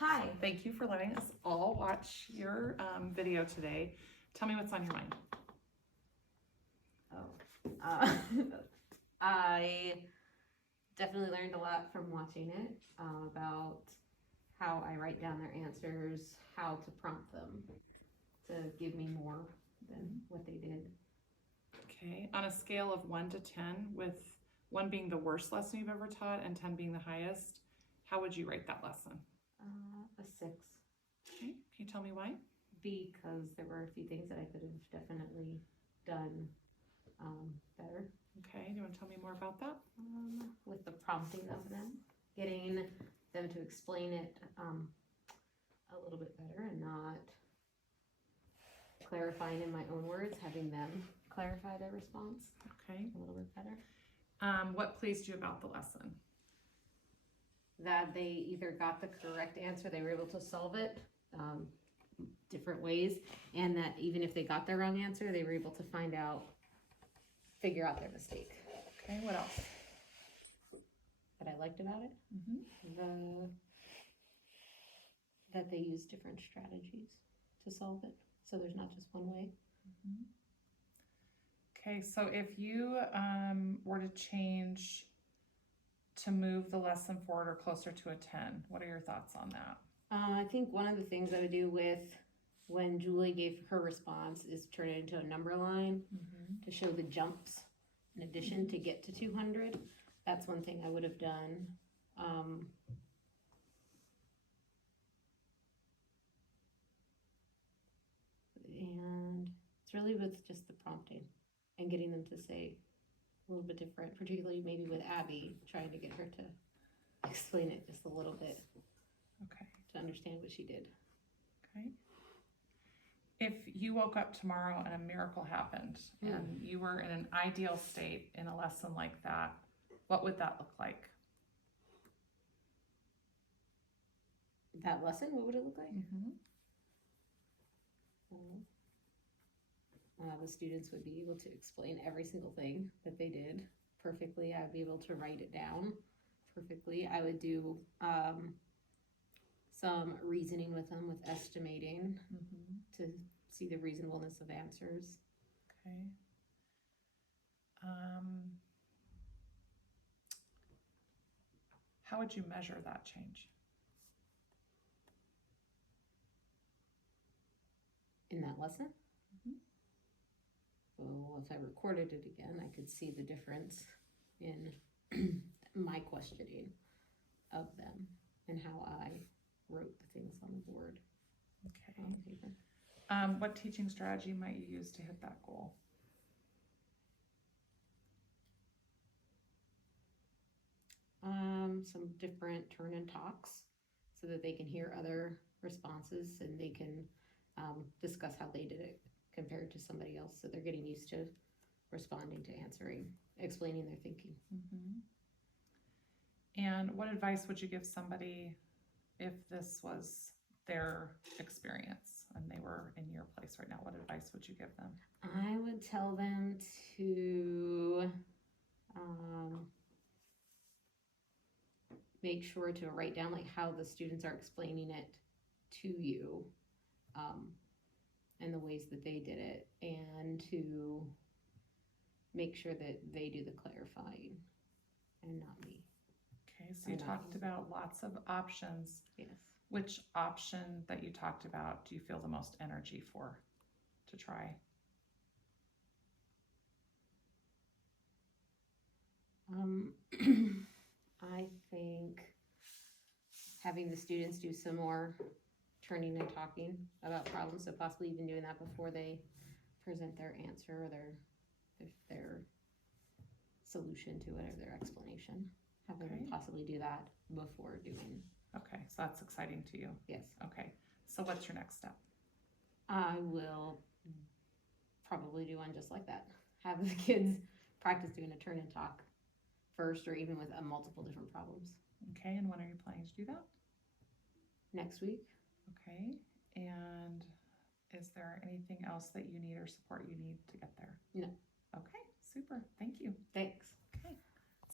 Hi. Thank you for letting us all watch your video today. Tell me what's on your mind. I definitely learned a lot from watching it about how I write down their answers, how to prompt them to give me more than what they did. Okay, on a scale of 1 to 10, with 1 being the worst lesson you've ever taught and 10 being the highest, how would you rate that lesson? A 6. Okay, can you tell me why? Because there were a few things that I could have definitely done better. Okay, do you want to tell me more about that? With the prompting of them, getting them to explain it a little bit better and not clarifying in my own words, having them clarify their response Okay. a little bit better. What pleased you about the lesson? That they either got the correct answer, they were able to solve it different ways, and that even if they got the wrong answer, they were able to figure out their mistake. Okay, what else? That I liked about it? That they use different strategies to solve it, so there's not just one way. Okay, so if you were to change to move the lesson forward or closer to a 10, what are your thoughts on that? I think one of the things I would do with when Julie gave her response is turn it into a number line to show the jumps in addition to get to 200. That's one thing I would have done. And it's really with just the prompting and getting them to say a little bit different, particularly maybe with Abby, trying to get her to explain it just a little bit. Okay. To understand what she did. Okay. If you woke up tomorrow and a miracle happened and you were in an ideal state in a lesson like that, what would that look like? That lesson, what would it look like? The students would be able to explain every single thing that they did perfectly. I would be able to write it down perfectly. I would do some reasoning with them, with estimating to see the reasonableness of answers. Okay. How would you measure that change? In that lesson? Well, if I recorded it again, I could see the difference in my questioning of them and how I wrote the things on the board. Okay. On paper. What teaching strategy might you use to hit that goal? Some different turn and talks so that they can hear other responses and they can discuss how they did it compared to somebody else, so they're getting used to responding to answering, explaining their thinking. And what advice would you give somebody if this was their experience and they were in your place right now? What advice would you give them? I would tell them to make sure to write down like how the students are explaining it to you and the ways that they did it, and to make sure that they do the clarifying and not me. Okay, so you talked about lots of options. Yes. Which option that you talked about do you feel the most energy for to try? I think having the students do some more turning and talking about problems, so possibly even doing that before they present their answer or their solution to it or their explanation. Having them possibly do that before doing. Okay, so that's exciting to you. Yes. Okay, so what's your next step? I will probably do one just like that. Have the kids practice doing a turn and talk first, or even with multiple different problems. Okay, and when are you planning to do that? Next week. Okay, and is there anything else that you need or support you need to get there? No. Okay, super. Thank you. Thanks.